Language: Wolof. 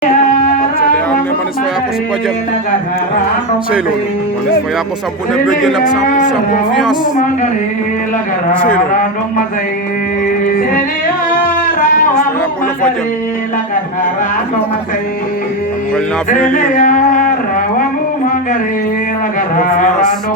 Patsalihan manis pa ako sa padyan. Selo. Manis pa ako sa punang bigyan ng sa confiance. Selo. Manis pa ako na padyan. Tanggal na pili. Confiance.